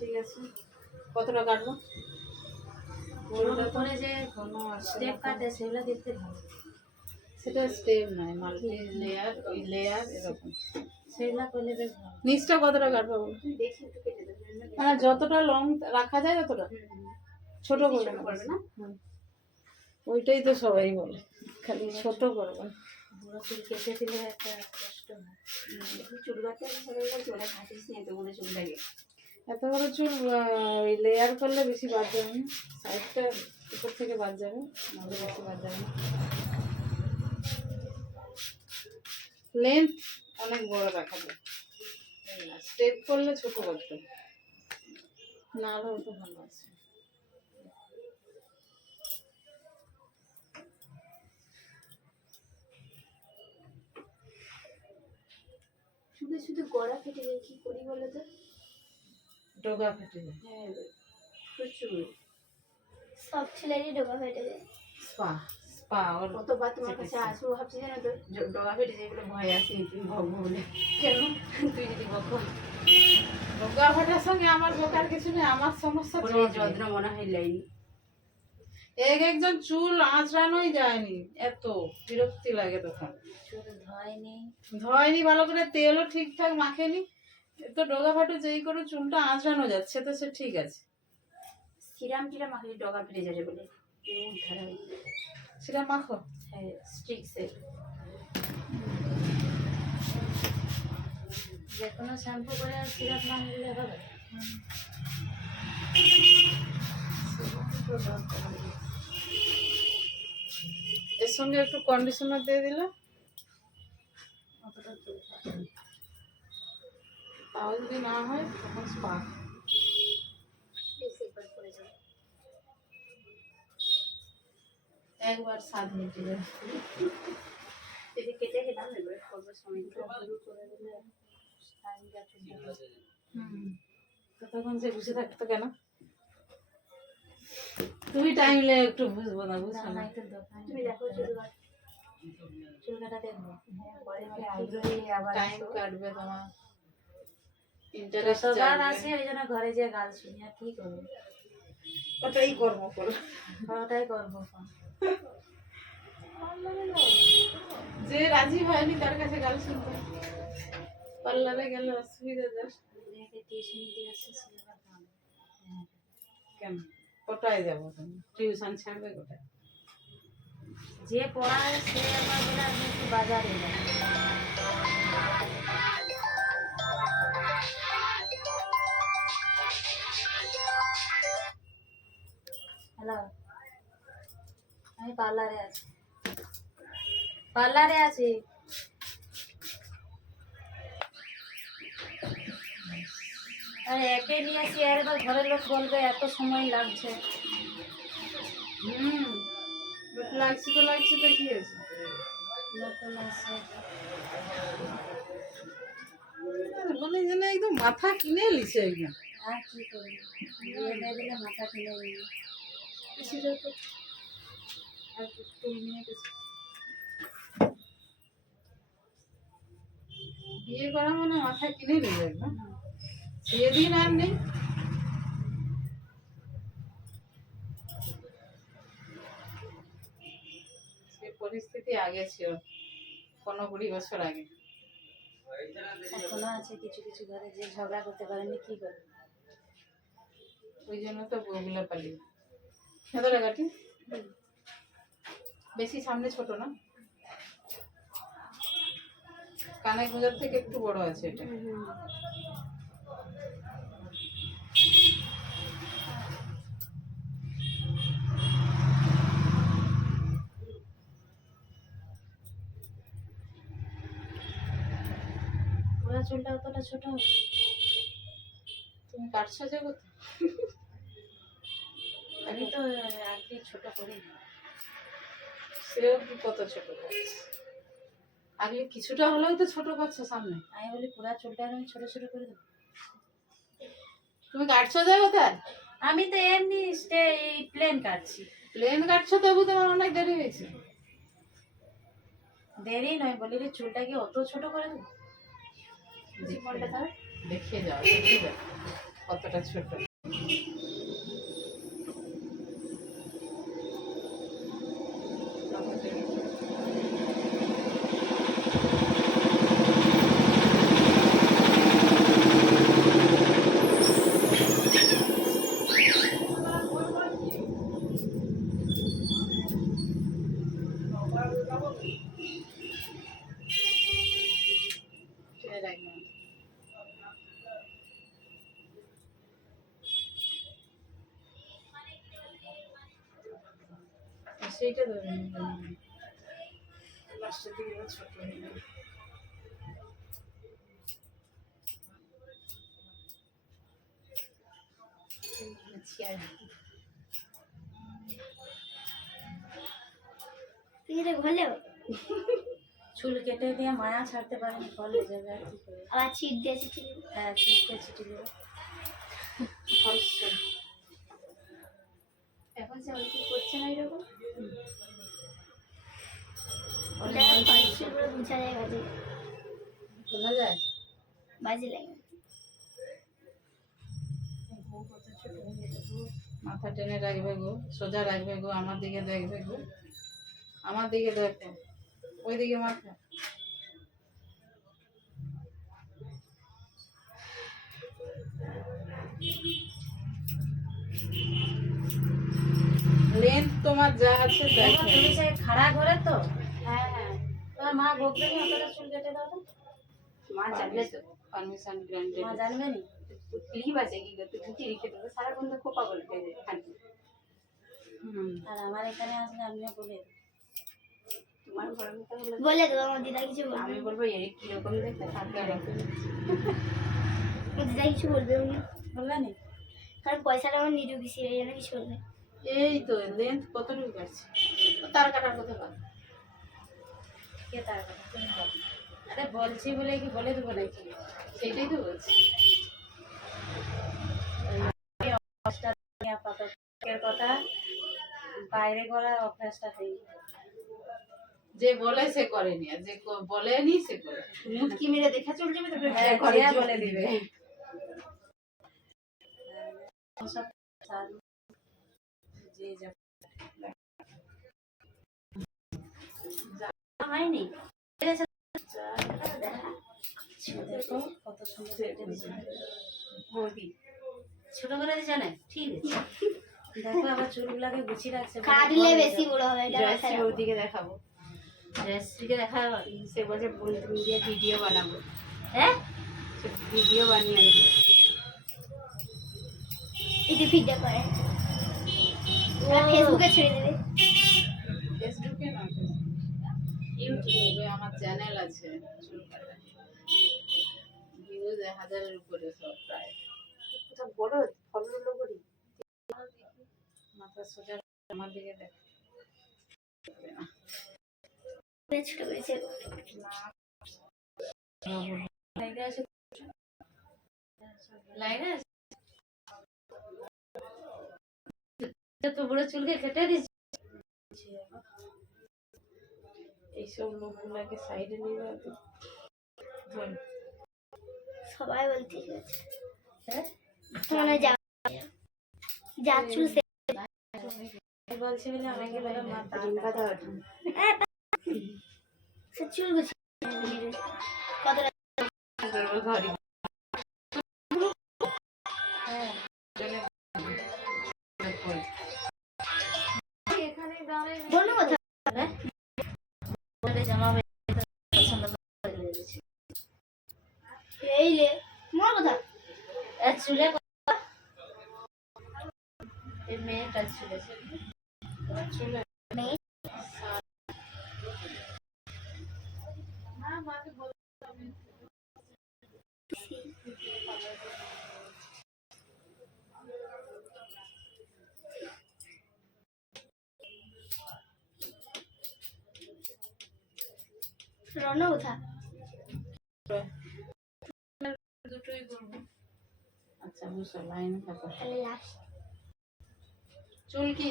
ঠিক আছে, কতটা কাটবো? ওর উপরে যে স্টেপ কাটে সেগুলো দেখতে ভালো। সেটা স্টেপ নয়, মাল্টি লেয়ার, ওই লেয়ার এরকম। সেগুলো করলে বেশ ভালো। নিচটা কতটা কাটবো বলো? দেখি একটু কেটে দেবে। হ্যাঁ, যতটা লং রাখা যায় ততটা ছোট করবে না? ওইটাই তো সবাই বলে, খালি ছোট করবে। বুড়ো চুল কেটে দিলে একটা কষ্ট হয়। চুল কাটতে সবাই বলছে ওরা কাটিস নি তো বলে চুলটাকে। এত বড় চুল ওই লেয়ার করলে বেশি বাদ যাবে না, সাইডটা উপর থেকে বাদ যাবে, নাহলে বেশি বাদ যাবে না। লেন্থ অনেক বড় রাখা যায়, স্টেপ করলে ছোট করতে হবে, না হলে তো ভালো আছে। শুধু শুধু গড়া ফেটে যায়, কি করি বলো তো? ডগা ফেটে যায়। হ্যাঁ প্রচুর, সব ছেলেরই ডগা ফেটে যায়। স্পা স্পা ওর কতবার তোমার কাছে আসবো ভাবছি জানো তো, ডগা ফেটে যায় এগুলো ভয় আসেনি তুমি ভগবো বলে। কেন? তুই যদি বকো ডগা ফাটার সঙ্গে আমার বোকার কিছু নেই, আমার সমস্যা ওর যন্ত্র মনে হয় লাইনি। একজন চুল আঁচড়ানোই যায়নি, এত বিরক্তি লাগে তখন। চুল ধোয়নি, ধয়নি ভালো করে, তেলও ঠিকঠাক মাখেনি, তো ডগা ফাটু যেই করে চুলটা আঁচড়ানো যাচ্ছে তো সে ঠিক আছে। সিরাম টিরাম মাখলে ডগা ফেটে যাবে বলে উদ্ধার হয়। সেটা মাখো। হ্যাঁ স্ট্রিক্সের যে কোনো শ্যাম্পু করে আর সিরাপ না নিলে হবে। এর সঙ্গে একটু কন্ডিশনার দিয়ে দিলে অতটা চুল তাও যদি না হয় তখন স্পা। করে যাবে। একবার স্বাদ মিটে যাবে। যদি কেটে খেলাম এবার করবো সময় শুরু করে দিলে টাইম যাচ্ছে। তো তখন সে বুঝে থাকতো কেন? তুমি টাইম লেগে একটু বুঝবো না, বুঝছো না? তুমি দেখো চুল কাটা দেখবো, পরে আগ্রহী আবার টাইম কাটবে তোমার, যতবার আসে ওই জন্য ঘরে যে গাল শুনি আর কি করবো, ওটাই কর্ম করো, ওটাই করবো। যে রাজি হয়নি তার কাছে গাল শুনতে। পার্লারে গেলে অসুবিধা যার টিউশন দিয়ে আসছে কেন? কোথায় যাবো তুমি? টিউশন ছাড়বে কোথায়? যে পড়ায় সে আমার বলে আমি একটু বাজারে যাই। হ্যালো, আমি পার্লারে আছি, পার্লারে আছি। আরে একে নিয়ে আসি আর এবার ঘরের লোক বলবে এত সময় লাগছে। লাগছে তো লাগছে, তো কি আছে? নতুন আসছে মানে যেন একদম মাথা কিনে লিছে একদম। আর কি করবো, বিয়ে দিয়ে দিলে মাথা কিনে নিয়ে বিয়ে করা মানে মাথা কিনে নিবে একদম, সেদিন আর নেই। সে পরিস্থিতি আগে ছিল, 15-20 বছর আগে। এখনো আছে কিছু কিছু ঘরে যে ঝগড়া করতে পারেনি, কি করবে? ওই জন্য তো বউগুলো পালিয়ে। এতটা কাটি বেশি সামনে ছোট না, কানে গোজার থেকে একটু বড় আছে এটা। ওরা চুলটা অতটা ছোট, তুমি কাটছো যে কোথায়? আমি তো আগে ছোট করি। সেও কি কত ছোট করছে, আগে কিছুটা হলেও তো ছোট করছো সামনে। আমি বলি পুরা চুলটা আমি ছোট ছোট করে দেবো। তুমি কাটছো যে কোথায়? আমি তো এমনি প্লেন কাটছি। প্লেন কাটছো তবু তোমার অনেক দেরি হয়েছে। দেরি নয়, বলি রে চুলটা কি অত ছোট করে দেবো? দেখিয়ে যাও, দেখিয়ে যাও, কতটা ছোট। সেইটা ধরে লাস্টের দিকে ছোট হয়ে যাবে। চুল কেটে দিয়ে মায়া ছাড়তে পারেনি, ফল হয়ে যাবে আর কি করে। আবার ছিট দিয়ে ছিটি দেবে। হ্যাঁ, ছিটকে ছিটি দেবে। এখন সে অনেক কি করছে না এরকম। অনেক বোঝা যায় বাজে বোঝা যায়। বাজে লাগে। মাথা টেনে রাখবে গো, সোজা রাখবে গো, আমার দিকে দেখবে গো, আমার দিকে দেখো, ওইদিকে মাথা। লেন্থ তোমার যা আছে দেখো। তুমি সেই খাড়া ঘরে তো, হ্যাঁ হ্যাঁ, তোমার মা বকবে না অতটা চুল কেটে দাও তো? মা জানলে তো। Permission granted. মা জানবে নি? ক্লিপ আছে কি করতে ঢুকিয়ে রেখে দেবো সারাক্ষণ তো খোপা বলতে খানতে। আর আমার এখানে আসলে আমিও বলে দেব। তোমার ঘরের মতো বলে দেবো। আমার দিদা কিছু বলবে, আমি বলবো এই কিরকম দেখতে থাকবে। দিদা কিছু বলবে উনি, বলবে নি? কারণ পয়সাটা আমার নিজে বেশি এই জন্য কিছু বলবে। এই তো লেন্থ কতটুকু কাটছে, তার কাটার কথা বল। কে তার কথা তুমি বলো। আরে বলছি বলে কি বলে দেবো নাকি? সেটাই তো বলছি। আপাততের কথা বাইরে করার অভ্যাসটা নেই। যে বলে সে করেনি, আর যে বলেনি সে করে। মুটকি মেরে দেখা চলে যাবে, তারপরে হ্যাঁ, ঘরে ঘরে বলে বলে দিবে। সব যে যা হয়নি। দেখো কত সুন্দর কেটে দিয়েছে। বৌদি ছোট করে দিচ্ছে না, ঠিক আছে। দেখো আবার চুলগুলাকে গুছিয়ে রাখছে। কাটলে বেশি বড় হবে। এটা জয়শ্রী বৌদিকে দেখাবো। জয়শ্রীকে দেখা যাবে। সে বলছে বন্ধু দিয়ে ভিডিও বানাবো, হ্যাঁ, সে ভিডিও বানিয়ে আনবে। এটি ভিডিও করে ওরা ফেসবুকে ছেড়ে দেবে। ফেসবুকে না, ইউটিউবে আমার চ্যানেল আছে চুল কাটা, ভিউজ 1000-এর উপরে সব প্রায়। কোথাও বড় ফলগুলো করি মাথা সোজা আমার দিকে দেখ। ছোট করেছে। লাইনে আছে, লাইনে আছে। তো বড় চুলকে কেটে দিচ্ছে। এইসব লোকগুলাকে সাইডে নিয়ে যাও তো। সবাই বলতে হ্যাঁ, মানে যা যা চুল সে বলছি বলে আমাকে বলে মা কথা সে চুল গুছিয়ে কতটা ঘরে হ্যাঁ বলো কথা বলে জামা পছন্দ করে দিয়েছি। এই রে তোমার কথা আর চুলে এই মেয়েটা চুলে চলে মেয়ে মাকে বল। রওনা কোথা দুটোই করবো। আচ্ছা বুঝছো, লাইনে থাকো। তাহলে লাস্ট চুল কি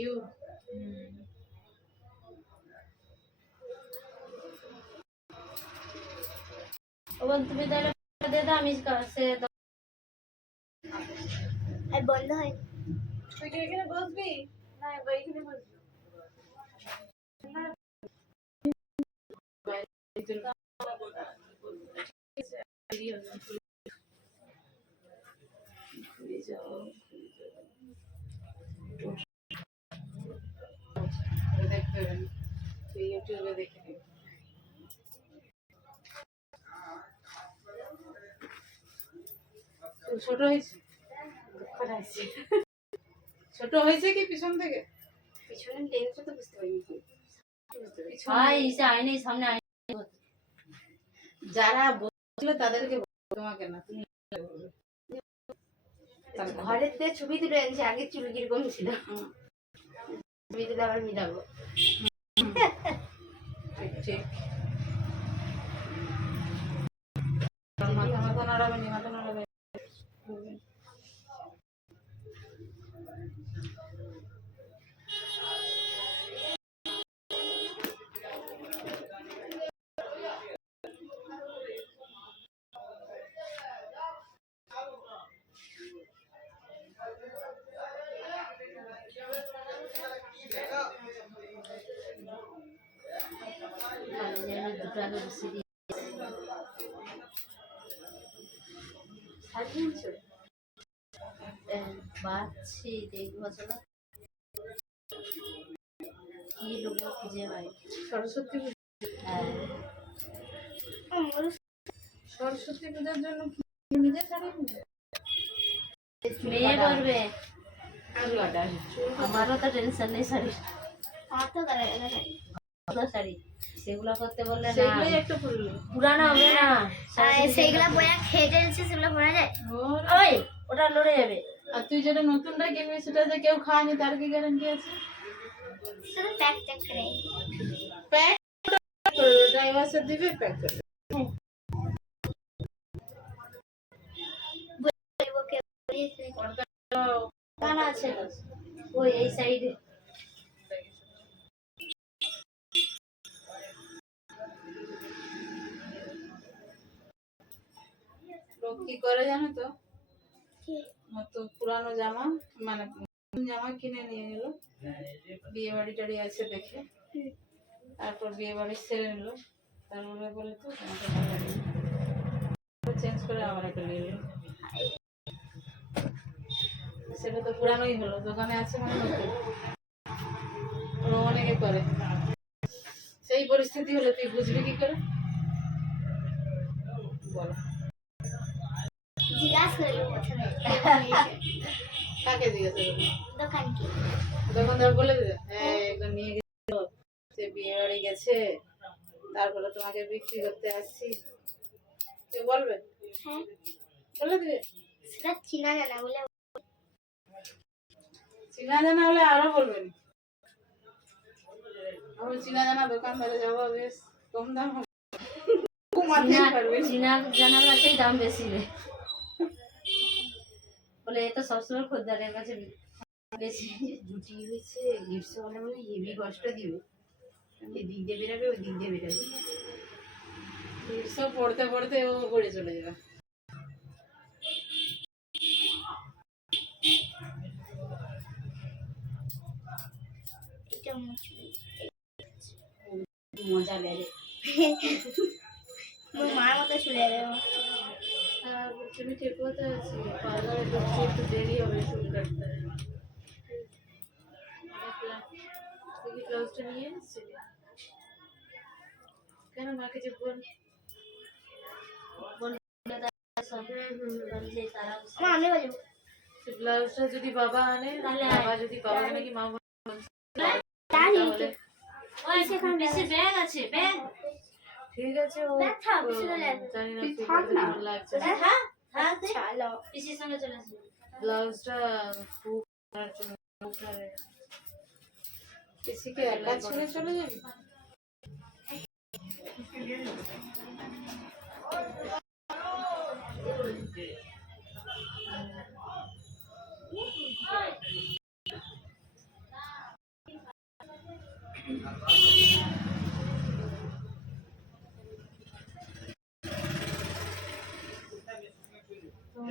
ইউ ও তুমি তাহলে দে দাও আমি সে আর বন্ধ হয় তুই কি এখানে বসবি না এখানে বসবি দেখতে হবে না তুই ইউটিউবে দেখে নিবি ছোট হয়েছে ছোট হয়েছে কি পিছন থেকে পিছনের লেন্সটা তো বুঝতে পারিনি পিছনে এসে আইনের সামনে যারা বলছিল তাদেরকে বলবো, তোমাকে না তুমি বলবে। ঘরের দিয়ে ছবি তুলে এনেছি আগের চুল কিরকম ছিল ছবি তুলে আবার মিলাবো ঠিক ঠিক মাথা মাথা নাড়াবেনি মাথা নাড়াবে দুটো আগে বসে দিয়ে সাজিয়েছ বাচ্ছি দেখবো চলো কি লোক খুঁজে পাই সরস্বতী পূজা হ্যাঁ সরস্বতী পূজার জন্য কি নিজে শাড়ি কিনবে? মেয়ে করবে চুল কাটা আমারও তো টেনশন নেই শাড়ি আমার তো ভালো শাড়ি সেগুলো করতে বললে না সেগুলোই একটা পরলে পুরানো হবে না সেইগুলা বয়া খেটে দিচ্ছে সেগুলো পরা যায় ওই ওটা লড়ে যাবে আর তুই যেটা নতুনটা কিনবি সেটা যে কেউ খায়নি তার কি গ্যারান্টি আছে শুধু প্যাক চেক করে প্যাক ড্রাইভারসে দিবে প্যাক করে বলবো কে বলিয়েছে কানা আছে তো ওই এই সাইডে লোক কি করে জানো তো তো পুরানো জামা মানে নতুন জামা কিনে নিয়ে গেল বিয়ে বাড়ি টাড়ি আছে দেখে তারপর বিয়ে বাড়ি সেরে নিল তারপরে বলে তো তোমাকে ভালো লাগে চেঞ্জ করে আবার একটা নিয়ে এলো সেটা তো পুরানোই হলো দোকানে আছে মানে নতুন ওরা অনেকে করে সেই পরিস্থিতি হলে তুই বুঝবি কি করে বলো জিজ্ঞাসা করবো প্রথমে কাকে জিজ্ঞাসা করবি দোকান কি দোকানদার বলে দেবে হ্যাঁ একজন নিয়ে গেছিল সে বিয়ে বাড়ি গেছে তারপরে তোমাকে বিক্রি করতে আসছি কেউ বলবে হ্যাঁ বলে দেবে সেটা চিনা জানা বলে চিনা জানা হলে আরো বলবেন আমি চিনা জানা দোকানদারে যাবো বেশ কম দাম হবে কমাতে পারবে চীনা জানার কাছেই দাম বেশি রে বলে এ তো সবসময় খদ্দারের কাছে বেশি জুটি হয়েছে গ্রীষ্ম হলে মানে হেভি কষ্ট দিবে এদিক দিয়ে বেরাবে ওই দিক দিয়ে বেরাবে সব পড়তে পড়তে ও পড়ে চলে যাবে এটা মুছবে মজা লাগে মোর মার মতো চলে যাবে আর তুমি ঠিক কথা আছে পার্লারে ঢুকতে একটু দেরি হবে চুল কাটতে তুই কি ব্লাউজটা নিয়ে এসেছিলি কেন মাকে যে বল মা আমি বলবো ব্লাউজটা যদি বাবা আনে বাবা যদি বাবা নাকি মা জানি তাহলে ওই সেখানে বেশি ব্যাগ আছে ব্যাগ ঠিক আছে ও ব্যথা বেশি চলে আসবে জানি না তুই খুব থাক না। ভালো লাগছে হ্যাঁ হ্যাঁ চলো পিসির সঙ্গে চলে আসবে ব্লাউজটা খুব করার জন্য পিসিকে একা ছেড়ে চলে যাবি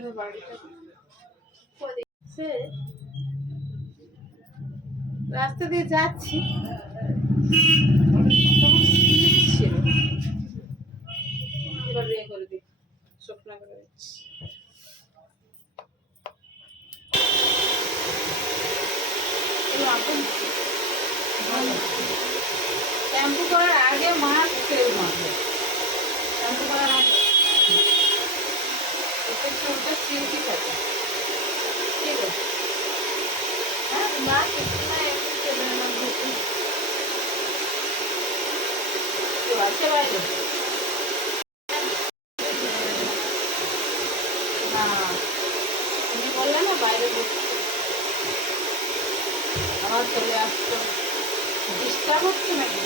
আমাদের বাড়িটা সে রাস্তা দিয়ে যাচ্ছি তখন শীত ছিল। এবার রে করে দিই, স্বপ্ন করে দিচ্ছি। শ্যাম্পু করার আগে মাস্ক তেল মাখবে, শ্যাম্পু করার আগে চুলটা সিল্কি থাকে। ঠিক আছে, হ্যাঁ মাস্ক এমনি তেলের মধ্যে কেউ আছে বাইরে না? তুমি বললে না বাইরে বসে আবার চলে আসতো, ডিস্টার্ব হচ্ছে নাকি?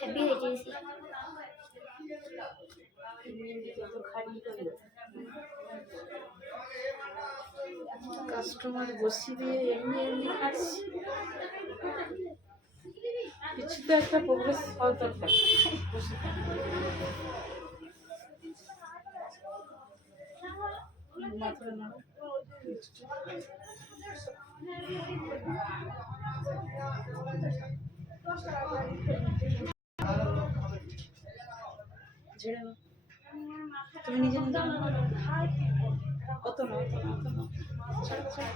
হ্যাপি হয়ে গেছি। কাস্টমার বসিয়ে দিয়ে এমনি এমনি খাচ্ছি, কিছু তো একটা প্রোগ্রেস হওয়া দরকার। মাথাটা না ঝেড়ে নাও, তুমি নিজে নিজে অত না অত না অত না, ছাড়ো ছাড়ো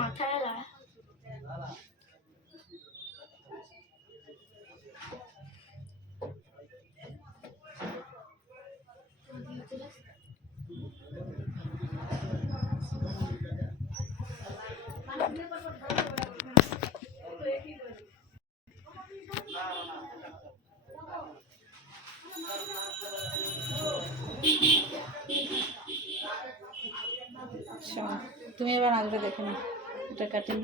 মাথায় লাগা। তুমি এবার আগে দেখে না এটা কাটিং।